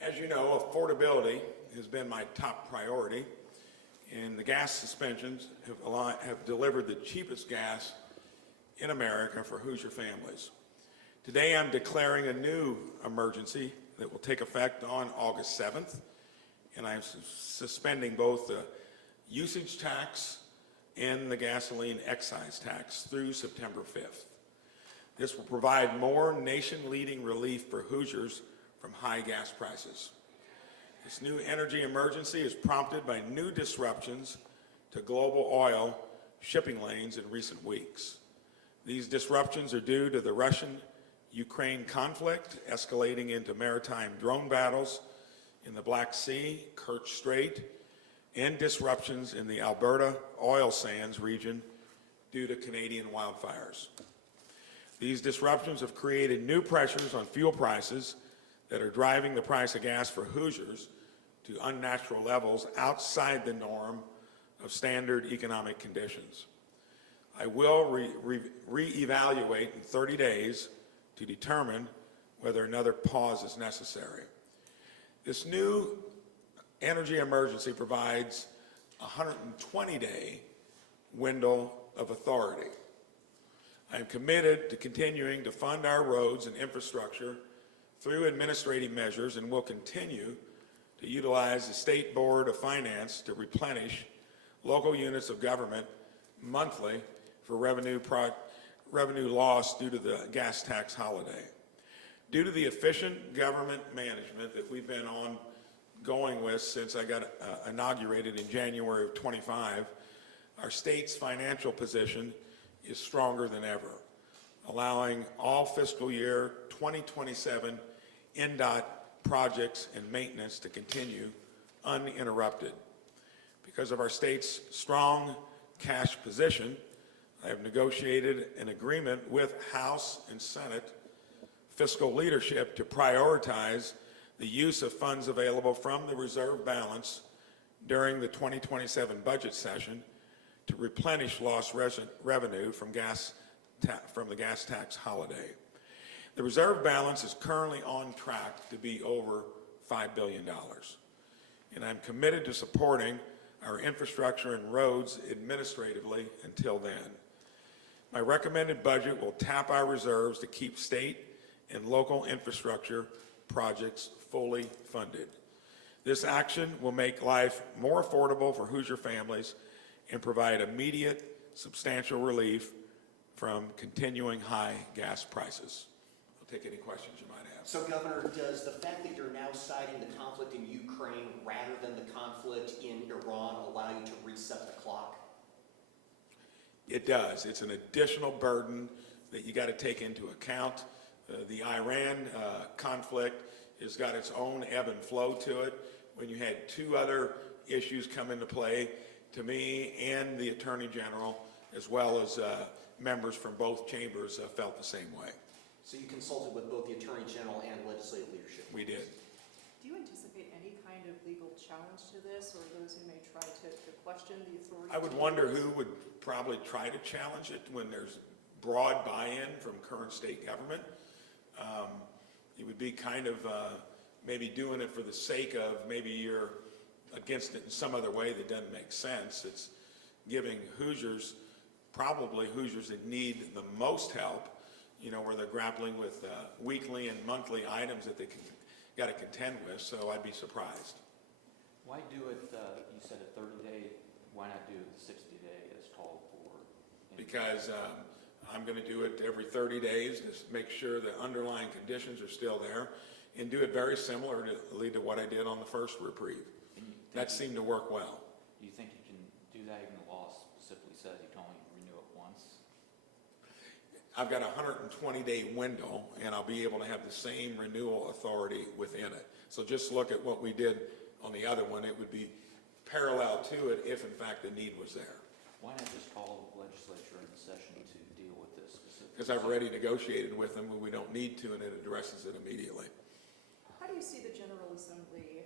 As you know, affordability has been my top priority, and the gas suspensions have delivered the cheapest gas in America for Hoosier families. Today I'm declaring a new emergency that will take effect on August 7th, and I'm suspending both the usage tax and the gasoline excise tax through September 5th. This will provide more nation-leading relief for Hoosiers from high gas prices. This new energy emergency is prompted by new disruptions to global oil shipping lanes in recent weeks. These disruptions are due to the Russian-Ukraine conflict escalating into maritime drone battles in the Black Sea, Kerch Strait, and disruptions in the Alberta oil sands region due to Canadian wildfires. These disruptions have created new pressures on fuel prices that are driving the price of gas for Hoosiers to unnatural levels outside the norm of standard economic conditions. I will reevaluate in 30 days to determine whether another pause is necessary. This new energy emergency provides a 120-day window of authority. I am committed to continuing to fund our roads and infrastructure through administrative measures and will continue to utilize the State Board of Finance to replenish local units of government monthly for revenue loss due to the gas tax holiday. Due to the efficient government management that we've been going with since I got inaugurated in January of 25, our state's financial position is stronger than ever, allowing all fiscal year 2027 NDOT projects and maintenance to continue uninterrupted. Because of our state's strong cash position, I have negotiated an agreement with House and Senate fiscal leadership to prioritize the use of funds available from the reserve balance during the 2027 budget session to replenish lost revenue from the gas tax holiday. The reserve balance is currently on track to be over $5 billion, and I'm committed to supporting our infrastructure and roads administratively until then. My recommended budget will tap our reserves to keep state and local infrastructure projects fully funded. This action will make life more affordable for Hoosier families and provide immediate, substantial relief from continuing high gas prices. I'll take any questions you might have. So, Governor, does the fact that you're now citing the conflict in Ukraine rather than the conflict in Iran allow you to reset the clock? It does. It's an additional burden that you got to take into account. The Iran conflict has got its own ebb and flow to it. When you had two other issues come into play, to me and the Attorney General, as well as members from both chambers, felt the same way. So you consulted with both the Attorney General and legislative leadership? We did. Do you anticipate any kind of legal challenge to this, or those who may try to question the authority? I would wonder who would probably try to challenge it when there's broad buy-in from current state government. It would be kind of maybe doing it for the sake of maybe you're against it in some other way that doesn't make sense. It's giving Hoosiers, probably Hoosiers that need the most help, where they're grappling with weekly and monthly items that they got to contend with, so I'd be surprised. Why do it, you said a 30-day, why not do the 60-day as called for? Because I'm going to do it every 30 days to make sure the underlying conditions are still there and do it very similarly to what I did on the first reprieve. That seemed to work well. Do you think you can do that even the law specifically says you can only renew it once? I've got a 120-day window, and I'll be able to have the same renewal authority within it. So just look at what we did on the other one. It would be parallel to it if, in fact, the need was there. Why not just call the legislature in the session to deal with this specifically? Because I've already negotiated with them, and we don't need to, and it addresses it immediately. How do you see the General Assembly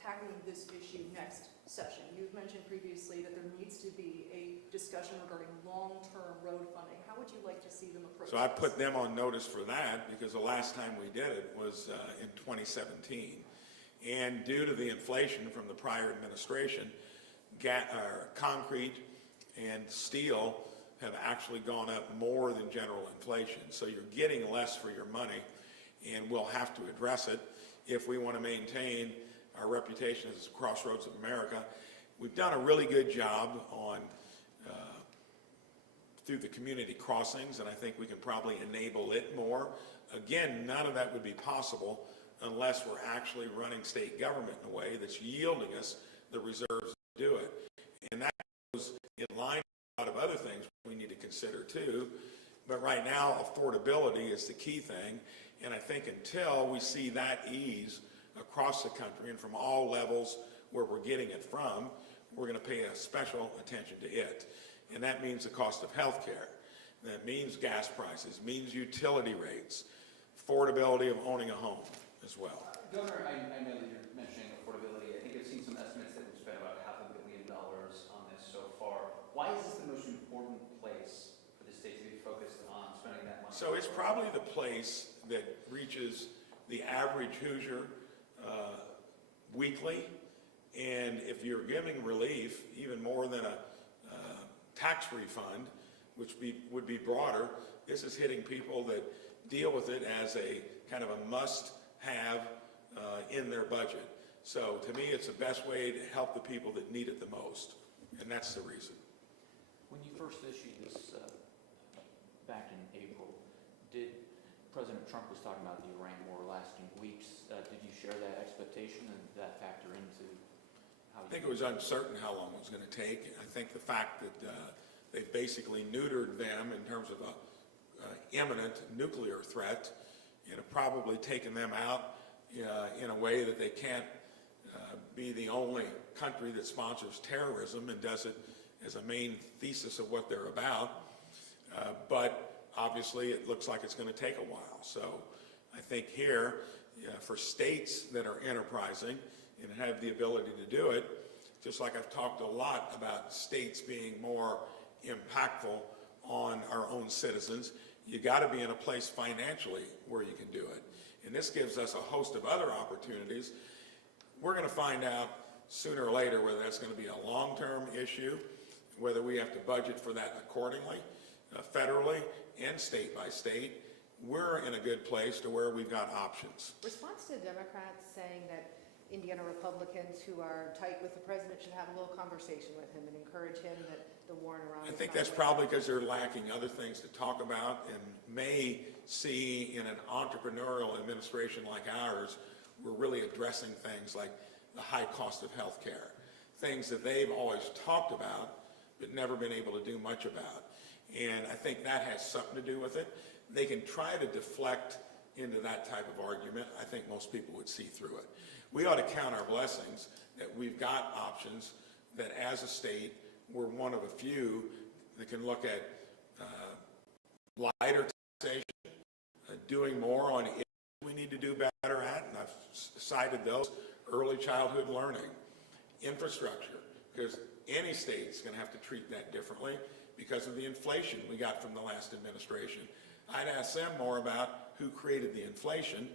tackling this issue next session? You've mentioned previously that there needs to be a discussion regarding long-term road funding. How would you like to see them approach So I this? put them on notice for that because the last time we did it was in 2017. And due to the inflation from the prior administration, concrete and steel have actually gone up more than general inflation. So you're getting less for your money, and we'll have to address it if we want to maintain our reputation as Crossroads of America. We've done a really good job on through the community crossings, and I think we can probably enable it more. Again, none of that would be possible unless we're actually running state government in a way that's yielding us the reserves to do it. And that goes in line with a lot of other things we need to consider too. But right now, affordability is the key thing. And I think until we see that ease across the country and from all levels where we're getting it from, we're going to pay a special attention to it. And that means the cost of health care. That means gas prices, means utility rates, affordability of owning a home as well. Governor, I know that you're mentioning affordability. I think I've seen some estimates that we've spent about $500 million on this so far. Why is this the most important place for the state to be focused on spending that money? So it's probably the place that reaches the average Hoosier weekly. And if you're giving relief, even more than a tax refund, which would be broader, this is hitting people that deal with it as a kind of a must-have in their budget. So to me, it's the best way to help the people that need it the most, and that's the reason. When you first issued this back in April, President Trump was talking about the Iran war lasting weeks. Did you share that expectation, and did that factor into how you... I think it was uncertain how long it was going to take. I think the fact that they've basically neutered them in terms of a imminent nuclear threat, and have probably taken them out in a way that they can't be the only country that sponsors terrorism and does it as a main thesis of what they're about. But obviously it looks like it's going to take a while. So I think here, for states that are enterprising and have the ability to do it, just like I've talked a lot about states being more impactful on our own citizens, you got to be in a place financially where you can do it. And this gives us a host of other opportunities. We're going to find out sooner or later whether that's going to be a long-term issue, whether we have to budget for that accordingly, federally and state by state. We're in a good place to where we've got options. Response to Democrats saying that Indiana Republicans who are tight with the president should have a little conversation with him and encourage him that the war in Iran I is think not that's right. probably because they're lacking other things to talk about, and may see in an entrepreneurial administration like ours, we're really addressing things like the high cost of health care, things that they've always talked about but never been able to do much about. And I think that has something to do with it. They can try to deflect into that type of argument. I think most people would see through it. We ought to count our blessings that we've got options, that as a state, we're one of a few that can look at lighter taxation, doing more on issues we need to do better at, and I've cited those: early childhood learning, infrastructure, because any state's going to have to treat that differently because of the inflation we got from the last administration. I'd ask them more about who created the inflation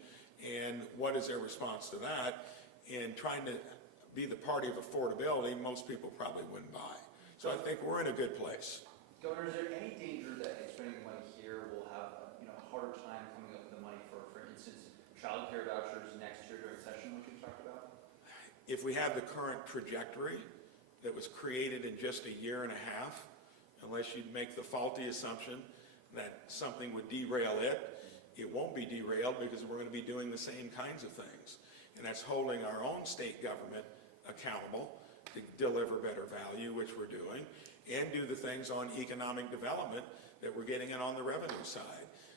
and what is their response to that, and trying to be the party of affordability most people probably wouldn't buy. So I think we're in a good place. Governor, is there any danger that in spending the money here we'll have a harder time coming up with the money for instance, child care vouchers next year during session, which we've talked about? If we have the current trajectory that was created in just a year and a half, unless you make the faulty assumption that something would derail it, it won't be derailed because we're going to be doing the same kinds of things. And that's holding our own state government accountable to deliver better value, which we're doing, and do the things on economic development that we're getting in on the revenue side.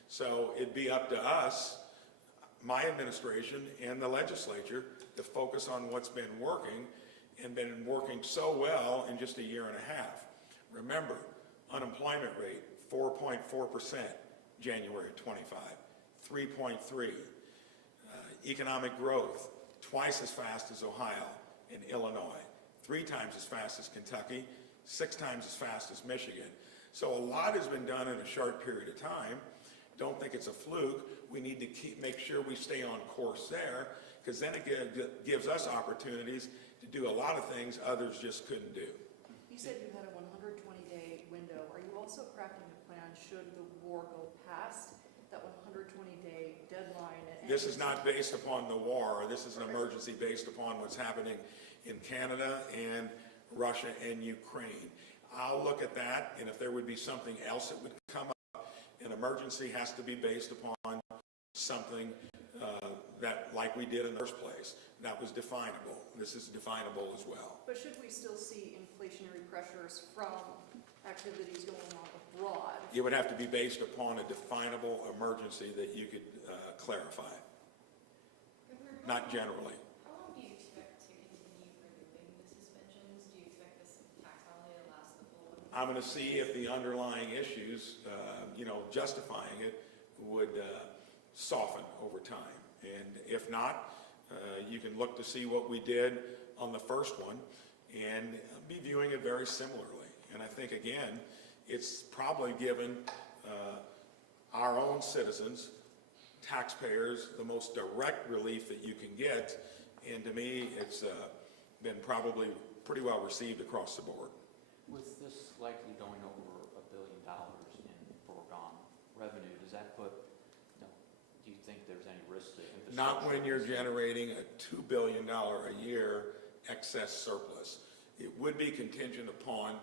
So it'd be up to us, my administration and the legislature, to focus on what's been working and been working so well in just a year and a half. Remember, unemployment rate, 4.4%, January 25, 3.3. Economic growth, twice as fast as Ohio and Illinois, 3 times as fast as Kentucky, 6 times as fast as Michigan. So a lot has been done in a short period of time. Don't think it's a fluke. We need to make sure we stay on course there. because then it gives us opportunities to do a lot of things others just couldn't do. You said you had a 120-day window. Are you also crafting a plan should the war go past that 120-day deadline? This is not based upon the war. This is an emergency based upon what's happening in Canada and Russia and Ukraine. I'll look at that, and if there would be something else that would come up, an emergency has to be based upon something that, like we did in the first place, that was definable. This is definable as well. But should we still see inflationary pressures from activities going on abroad? It would have to be based upon a definable emergency that you could clarify, not generally. How long do you expect to continue renewing the suspensions? Do you expect this tax holiday to last the full 1? I'm going to see if the underlying issues, justifying it, would soften over time. And if not, you can look to see what we did on the first one and be viewing it very similarly. And I think, again, it's probably given our own citizens, taxpayers, the most direct relief that you can get. And to me, it's been probably pretty well received across the board. With this likely going over $1 billion in foregone revenue, does that put, do you think there's any risk to infrastructure? Not when you're generating a $2 billion a year excess surplus. It would be contingent upon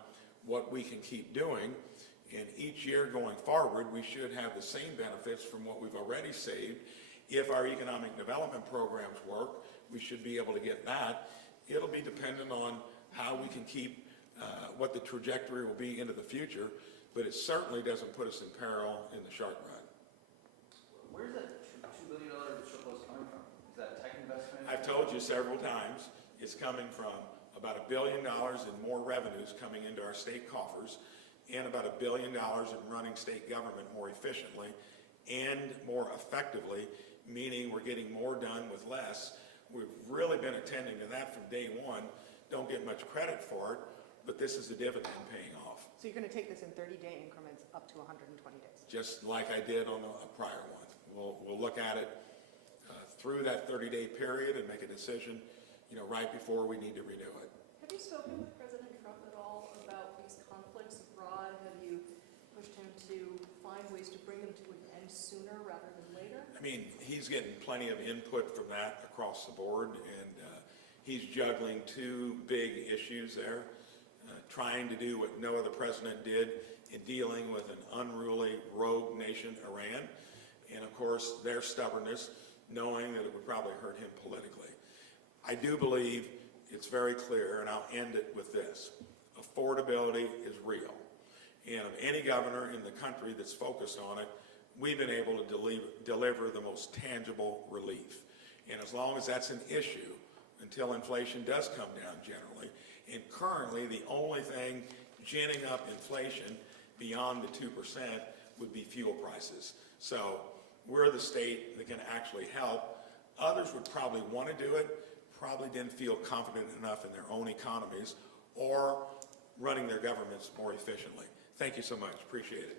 what we can keep doing, and each year going forward, we should have the same benefits from what we've already saved. If our economic development programs work, we should be able to get that. It'll be dependent on how we can keep what the trajectory will be into the future, but it certainly doesn't put us in peril in the short run. Where's that $2 billion surplus coming from? Is that tech investment? I've told you several times, it's coming from about $1 billion in more revenues coming into our state coffers, and about $1 billion in running state government more efficiently and more effectively, meaning we're getting more done with less. We've really been attending to that from day one. Don't get much credit for it, but this is the dividend paying off, So you're going to take this in 30-day increments up to 120 days? just like I did on the prior one. We'll look at it through that 30-day period and make a decision, right before we need to renew it. Have you spoken with President Trump at all about these conflicts abroad? Have you pushed him to find ways to bring them to an end sooner rather than later? I mean, he's getting plenty of input from that across the board, and he's juggling two big issues there, trying to do what no other president did in dealing with an unruly rogue nation, Iran, and of course their stubbornness, knowing that it would probably hurt him politically. I do believe it's very clear, and I'll end it with this. Affordability is real. And of any governor in the country that's focused on it, we've been able to deliver the most tangible relief. And as long as that's an issue, until inflation does come down generally, and currently the only thing ginning up inflation beyond the 2% would be fuel prices. So we're the state that can actually help. Others would probably want to do it, probably didn't feel confident enough in their own economies or running their governments more efficiently. Thank you so much. Appreciate it.